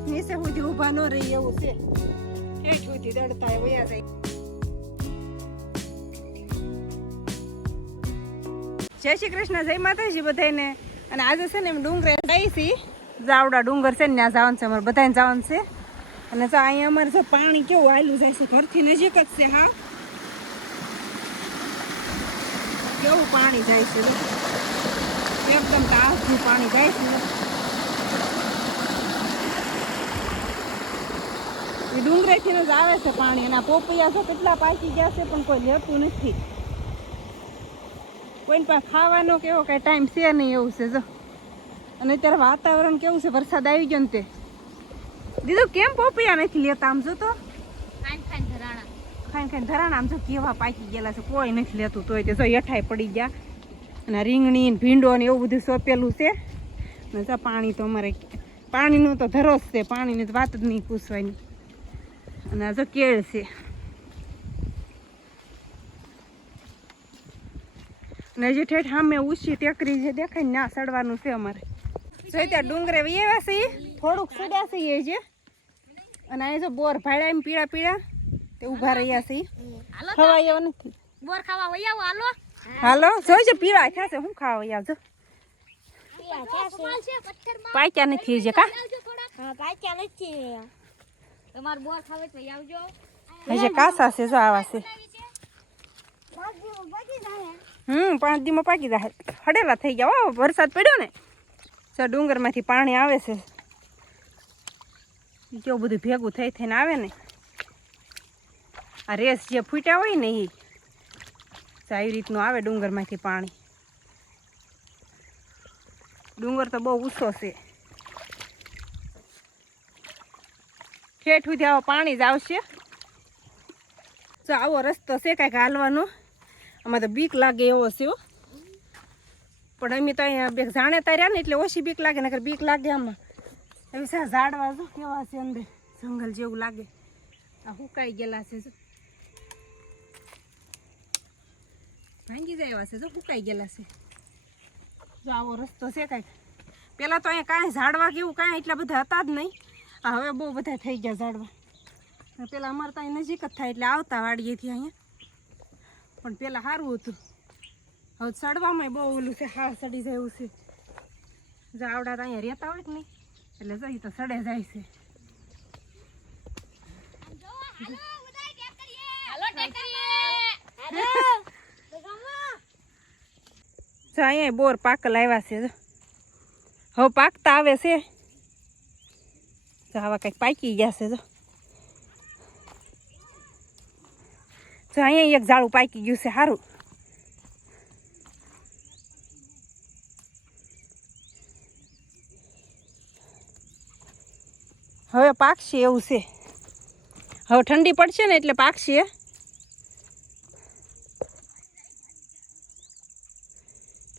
ઠેઠ નીચે સુધી ઊભા ન રહી એવું છે. ઠેઠ સુધી દડતા વયા જાય. જય શ્રી કૃષ્ણ, જય માતાજી બધાને. અને આજે છે ને એમ ડુંગરે જઈ છી. જાવડા ડુંગર છે ને ત્યાં જવાનું છે, અમારે બધાને જવાનું છે. અને તો અહીંયા અમારે જો પાણી કેવું હાલ્યું જાય છે, ઘરથી નજીક જ છે. હા, કેવું પાણી જાય છે, એકદમ તાજું પાણી જાય છે. એ ડુંગરેથી જ આવે છે પાણી. અને આ પોપૈયા તો કેટલા પાકી ગયા છે પણ કોઈ લેતું નથી. કોઈને પાસે ખાવાનો કેવો કઈ ટાઈમ છે નહીં એવું છે. જો અને અત્યારે વાતાવરણ કેવું છે, વરસાદ આવી ગયો ને તે દીધું કેમ પોપૈયા નથી લેતા. આમ જો તો ખાઈને ધરાણા આમ જો કેવા પાકી ગયેલા છે, કોઈ નથી લેતું. તોય તે જો હેઠાઈ પડી ગયા. અને રીંગણી ભીંડો ને એવું બધું સોંપેલું છે. ને જો પાણી તો અમારે પાણીનો તો ધરોસ છે, પાણીની તો વાત જ નહીં પૂછવાની. અને આ જો કેળ છે. અને હજી ઠેઠ સામે ઊંચી ટેકરી જે દેખાય ને ના ચડવાનું છે અમારે. જો ત્યાં ડુંગરે વૈયા છે, થોડુંક ચડ્યા છે એ જે. અને અહીં જો બોર ભાડ્યા એમ પીળા પીળા તે ઊભા રહ્યા છે. ખવાય એવા નથી. બોર ખાવા વૈયા હાલો હાલો. જોઈજો પીળા થયા છે, શું ખાવા વૈયા જો. પાક્યા નથી જે કા પાક્યા નથી. તમારે બોર ખાવે તો આવજો. હજી કાસા છે જો આવા છે. 5 દીમાં પાકી જાય. હડેલા થઈ ગયા. વરસાદ પડ્યો ને તો ડુંગરમાંથી પાણી આવે છે. કેવું બધું ભેગું થઈ થઈને આવે ને. આ રેસ જે ફૂટ્યા હોય ને એ આવી રીતનું આવે ડુંગરમાંથી પાણી. ડુંગર તો બહુ ઊંચો છે. ઠેઠ સુધી આવો પાણી જ આવશે. જો આવો રસ્તો છે કાંઈક હાલવાનો. આમાં તો બીક લાગે એવો છે. પણ અમે તો અહીંયા બે જાણેતા રહ્યા ને એટલે ઓછી બીક લાગે. નકર બીક લાગે આમાં. એવી સા ઝાડવા જો કેવા છે, અંદર જંગલ જેવું લાગે. આ હુકાઈ ગયેલા છે જો, ભાંગી જાય એવા છે જો, હુકાઈ ગયેલા છે. જો આવો રસ્તો છે કાંઈક. પહેલાં તો અહીંયા કાંઈ ઝાડવા કેવું કાંઈ એટલા બધા હતા જ નહીં. હવે બહુ બધા થઈ ગયા ઝાડવા. પહેલાં અમારે તો અહીં નજીક જ થાય એટલે આવતા વાડીએથી અહીંયા. પણ પહેલાં સારું હતું. હવે ચડવામાં બહુ ઓલું છે. હા, ચડી જાય એવું છે. જો આવડા તો અહીંયા રહેતા હોય કે નહીં એટલે જઈ તો ચડે જાય છે. જો અહીંયા બોર પાકલ આવ્યા છે. હવે પાકતા આવે છે. જો આવા કંઈક પાકી ગયા છે. જો અહીંયા એક ઝાડું પાકી ગયું છે સારું. હવે પાકશે એવું છે. હવે ઠંડી પડશે ને એટલે પાકશે.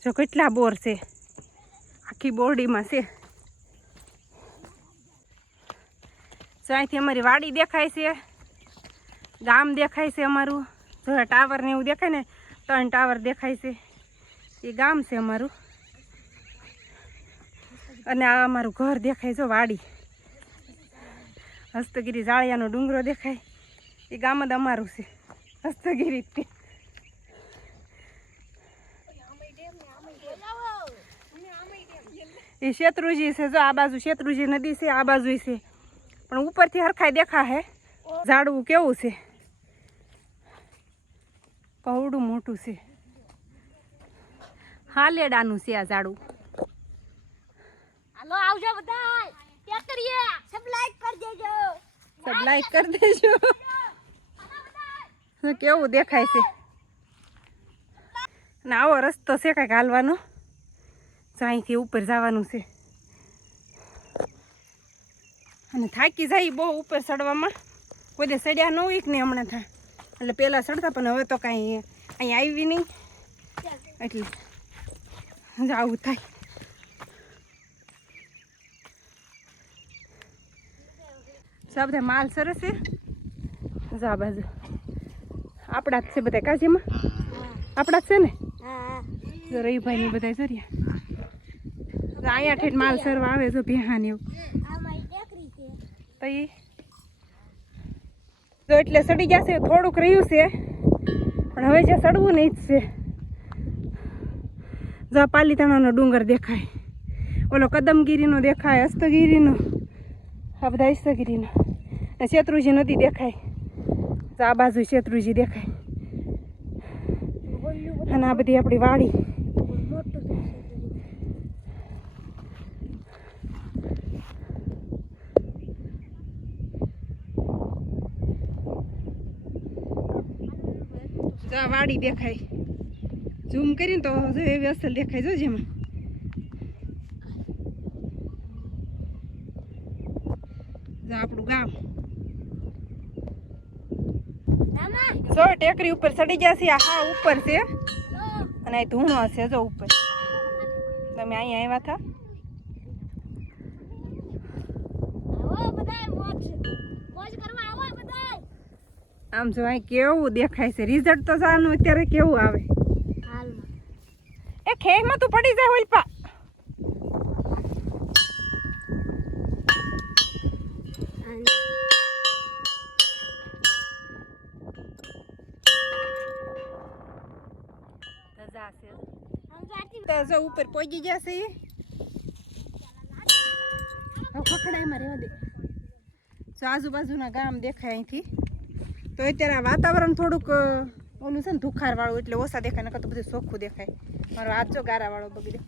જો કેટલા બોર છે, આખી બોરડીમાં છે. જો અહીંથી અમારી વાડી દેખાય છે, ગામ દેખાય છે અમારું. જો ટાવર ને એવું દેખાય ને, 3 ટાવર દેખાય છે. એ ગામ છે અમારું. અને આ અમારું ઘર દેખાય. જો વાડી, હસ્તગીરી જાળિયાનો ડુંગરો દેખાય. એ ગામ જ અમારું છે, હસ્તગીરી. એ શેત્રુજી છે. જો આ બાજુ શેત્રુજી નદી છે, આ બાજુ છે. પણ ઉપરથી હરખાઈ દેખા હે. ઝાડવું કેવું છે, કવડું મોટું છે. હાલેડાનું છે આ ઝાડવું. હાલો આવજો બધા. क्या करिए? सब लाइक कर देજો. सब लाइक कर देજો. કેવું દેખાય છે. અને આવો રસ્તો છે કાંઈક હાલવાનો. અહીંથી ઉપર જવાનું છે. અને થાકી જાય બહુ ઉપર ચડવામાં. કોઈ દે ચડ્યા ન હોય કે નહીં હમણાં થાય. એટલે પહેલાં ચડતા પણ હવે તો કાંઈ અહીં આવી નહીં એટલે આવું થાય. આ બધા માલ સરસ છે. જા બાજુ આપણા જ છે બધા. કાજીમાં આપણા જ છે ને. રવિભાઈ ની બધા જર્યા અહીંયા ઠેઠ માલ સરવા આવે. જો ભેહાને એવું તો એ તો એટલે સડી જશે. થોડુંક રહ્યું છે પણ હવે જે સડવું નહીં જ છે. જો પાલીતાણાનો ડુંગર દેખાય, ઓલો કદમગીરીનો દેખાય, હસ્તગીરીનો, આ બધા હસ્તગીરીનો. શેત્રુંજી નદી દેખાય, તો આ બાજુ શેત્રુંજી દેખાય. અને આ બધી આપણી વાડી. વાડી દેખાય, ઝૂમ કરીને તો જો એવી અસલ દેખાય. જો જેમાં આપણું ગામ જો ટેકરી ઉપર ચડી જશે. હા ઉપર છે અને આ ધૂણો હશે. જો ઉપર તમે અહીંયા આવ્યા હતા. આમ જો અહીં કેવું દેખાય છે. રિઝલ્ટ તો સાનું અત્યારે કેવું આવે. એ ખેમાં તું પડી જાય હોલપા. તો ઉપર પહોંચી જશે. પકડાયમાં રહેવા દે. જો આજુબાજુના ગામ દેખાય અહીંથી. તો અત્યારે આ વાતાવરણ થોડુંક ઓલું છે ને ધુખાર વાળું, એટલે ઓછા દેખાય. નકર તો બધું ચોખ્ખું દેખાય. મારો હાથ જો ગારા વાળો બગડ્યો.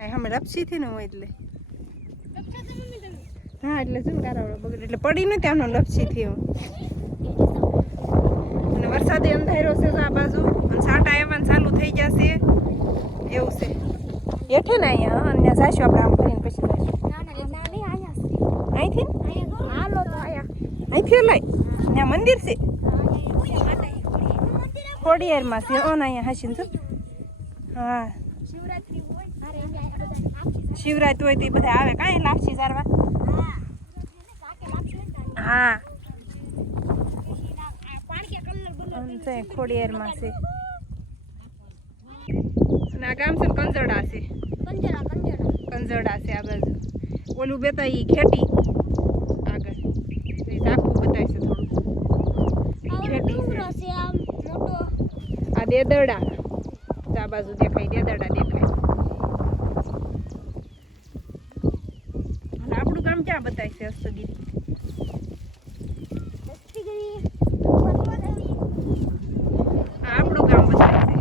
અહીં અમે લપસીથી ન હોય એટલે. હા એટલે શું ગારા વાળો બગડ્યો એટલે પડી નથી આનો લપસીથી. અને વરસાદે અંધાર્યો છે આ બાજુ, અને સાટા આવવાનું ચાલુ થઈ જશે એવું છે. હેઠે ને અહીંયા અને જાશું આપણે આમ કરીને પછી જઈશું. અહીંથી અહીંથી લઈ ત્યાં મંદિર છે ખોડિયારમાં છે. ઓન અહીંયા હાસીને જો. હા શિવરાત્રી હોય તો બધા આવે કાંઈ લાપસી ચારવા. હા ખોડિયારમાં છે. અને આ ગામ છે ને કંજરડા છે. કંજરડા છે આ બાજુ. ઓલું બેતા ઈ ખેટી આગળ આખું બતાવશે થોડું. ખેતી છે આ દેદરડા. આ બાજુ દેખાય દેદરડા દેખાય. આપણું ગામ ક્યાં બતાય છે? હસ્તગીરી. આપણું ગામ બતાય છે.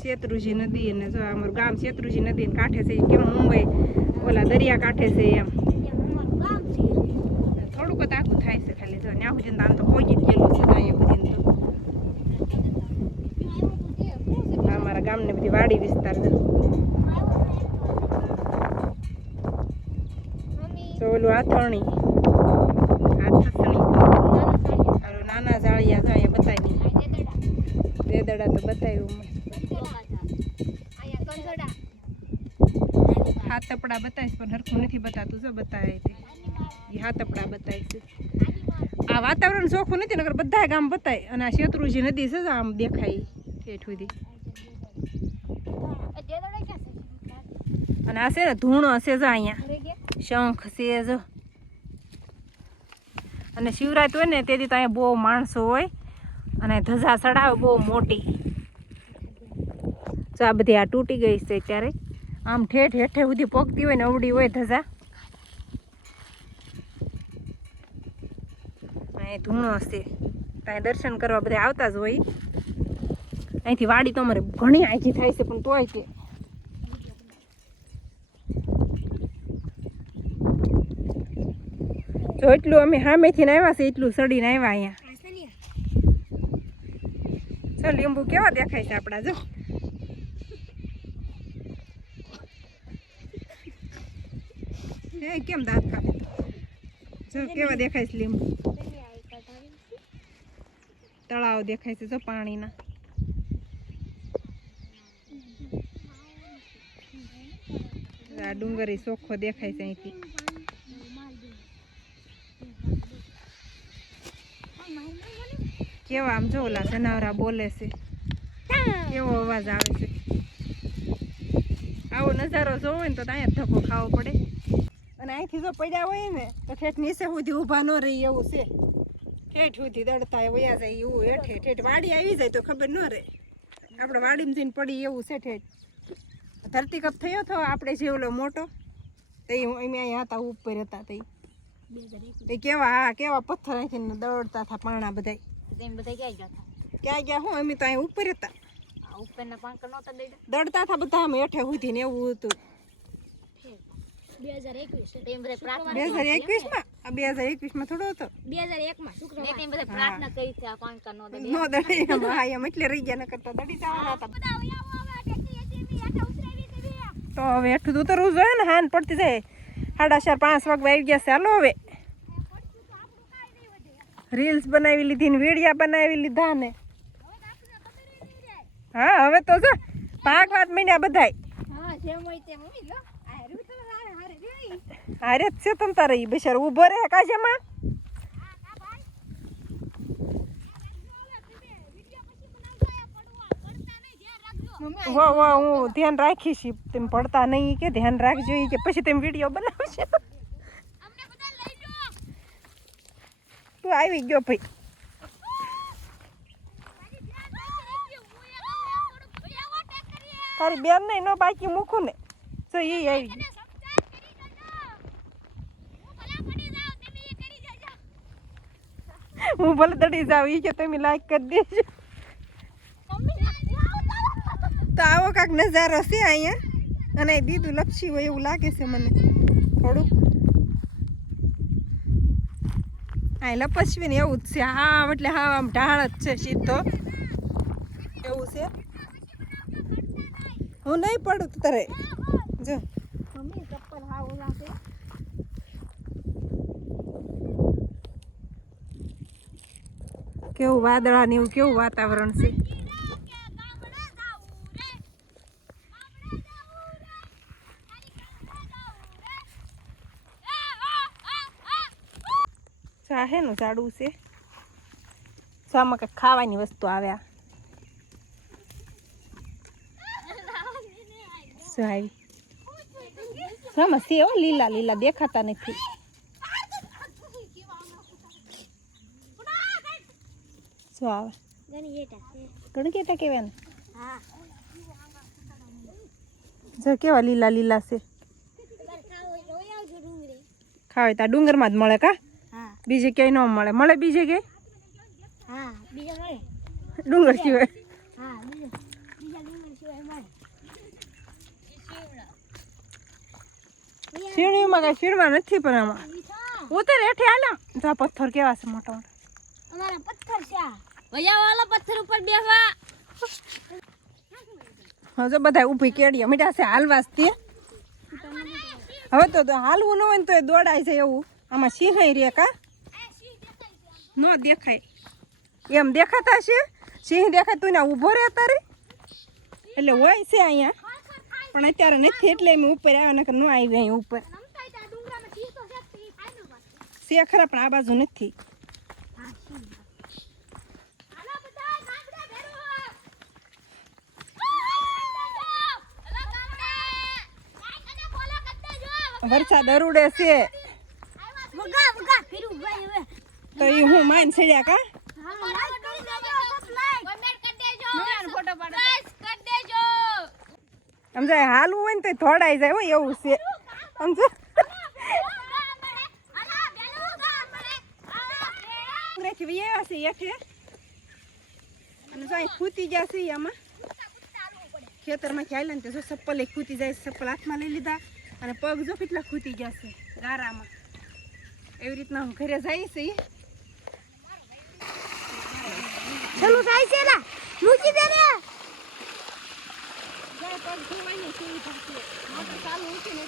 શેત્રુંજી નદી. અને જો અમારું ગામ શેત્રુંજી નદી કાંઠે છે. કેમ મુંબઈ ઓલા દરિયા કાંઠે છે એમ. થોડુંક જ આખું થાય છે ખાલી. જો ત્યાં સુધી આમ તો પહોંચી જ ગયેલું છે. અહીંયા સુધી તો અમારા ગામને બધી વાડી વિસ્તાર છે. તો ઓલું આથણી નાના જાળિયા છે અહીંયા બતાવી. દેદડા તો બતાવ્યું. હાથપડા બતાવીશ પણ હરખું નથી બતાતું. જો બતાવે તે એ હાથપડા બતાવીશ. આ વાતાવરણ ચોખ્ખું નથી નકર બધા ગામ બતાય. અને આ શેત્રુંજી નદી છે આમ દેખાય ઠેઠ સુધી. અને આ છે ને ધૂણો હશે જો અહીંયા. શંખ છે જો. અને શિવરાત હોય ને તેથી તો અહીંયા બહુ માણસો હોય અને ધજા ચડાવે બહુ મોટી. જો આ બધી આ તૂટી ગઈ છે ત્યારે. આમ ઠેઠ હેઠે સુધી પોગતી હોય ને અવડી હોય ધજા. અહીં ધૂણો હશે. ત્યાં દર્શન કરવા બધા આવતા જ હોય. અહીંથી વાડી તો અમારે ઘણી આખી થાય છે પણ તોય તે જો એટલું અમે સામેથી આવ્યા છે એટલું સડીને આવ્યા અહીંયા. જો લીંબુ કેવા દેખાય છે આપણા. જો એ કેમ દાંત કાઢે. જો કેવા દેખાય છે લીંબુ. તળાવ દેખાય છે જો પાણીના. આ ડુંગરી ચોખ્ખો દેખાય છે અહીંથી. કેવા આમ જો ઓલા જનાવરા બોલે છે. એવો અવાજ આવે છે. આવો નજારો જોવો ને તો અહીંયા ધક્કો ખાવો પડે. અને અહીંથી જો પડ્યા હોય ને તો ઠેઠ નીચે સુધી ઊભા ન રહી એવું છે. ઠેઠ સુધી દડતા વયા જાય એવું હેઠે ઠેઠ વાડી આવી જાય તો ખબર ન રહે. આપણે વાડીમાં જઈને પડી એવું છે ઠેઠ. ધરતીકપ થયો હતો આપણે જે ઓલો મોટો તે અમે અહીંયા હતા ઉપર હતા તે કેવા કેવા પથ્થર નાખીને દોડતા હતા પાણા બધા. ક્યાં ગયા હું અમે તો અહીંયા ઉપર હતા. દડતા હતા બધા અમે હેઠે સુધી ને એવું હતું. 2021 માં થોડો હતો. 2001 માં એટલે રહી ગયા ન કરતા દડી જવાના હતા. તો હવે હેઠું ઉતરવું જોઈએ ને. હાન પડતી જાય 4:30 5 વાગે આવી ગયા છે. હાલો હવે રીલ્સ બનાવી લીધી ને વિડીયા બનાવી લીધા ને. હા હવે તો જો ભાગવાત મીંડ્યા બધાય. હારે જ છે તમ તારે બિચાર ઉભો રહે કાજેમાં. હું ધ્યાન રાખીશ. તમે પડતા નહીં કે ધ્યાન રાખજો કે પછી તમે વિડીયો બનાવશો. તું આવી ગયો ભાઈ. તારી બેન નહીં નો બાકી મૂકું ને તો એ આવી ગઈ. હું ભલે દડી જાવ એ કે તમે લાઈક કરી દેજો. તો આવો કાંક નજારો છે અહીંયા. અને દીધું લપસી હોય એવું લાગે છે મને થોડુંક. આ લપસવી ને એવું જ છે. હા એટલે હા આમ ઢાળ જ છે સીધો એવું છે. હું નહીં પડું તારે જો. કેવું વાદળા ને એવું કેવું વાતાવરણ છે. ચાહેનું ઝાડું છે. આમાં કંઈક ખાવાની વસ્તુ આવ્યા. શું આવી આમાં છે લીલા લીલા દેખાતા નથી. શું આવે ગણગેટા કેવા ને જો કેવા લીલા લીલા છે. ખાવે તા ડુંગરમાં જ મળે કા. બીજે ક્યાંય ન મળે. મળે બીજે ક્યાંય ડુંગર સિવાય. શીણીમાં કઈ શીણમાં નથી પણ આમાં ઉતર હેઠે હાલા. જા પથ્થર કેવા છે મોટા મોટા. અમારા પથ્થર છે. વયાવાળા પથ્થર ઉપર બેસવા. હવે બધા ઊભી કેડીએ મીઠા છે હાલવાસ તે. હવે તો હાલવું ન હોય ને તો એ દોડાય છે એવું. આમાં સિંહાઈ રે કા ન દેખાય એમ દેખાતા છે. સિંહ દેખાય તું ને ઊભો રહે તારે એટલે હોય છે અહીંયા પણ અત્યારે નથી એટલે અમે ઉપર આવ્યા નકર ન આવી અહીં ઉપર છે ખરા પણ આ બાજુ નથી. વરસાદ અરુડે છે તો એ હું માન છેડ્યા કા. સમજાય હાલવું હોય ને તો થોડાઈ જાય હોય એવું છે સમજો. હેઠે અને જો ખૂતી ગયા છે આમાં ખેતરમાં ખ્યાલ ને તો ચપ્પલ ખૂતી જાય. ચપ્પલ હાથમાં લઈ લીધા અને પગ જો કેટલા ખૂતી ગયા છે ગારામાં. એવી રીતના હું ઘરે જાય છે. ચાલો જાય છે ના મૂકી દે રે. જાય પગ ધોવાની સુવિધા છે. મોટર ચાલુ છે ને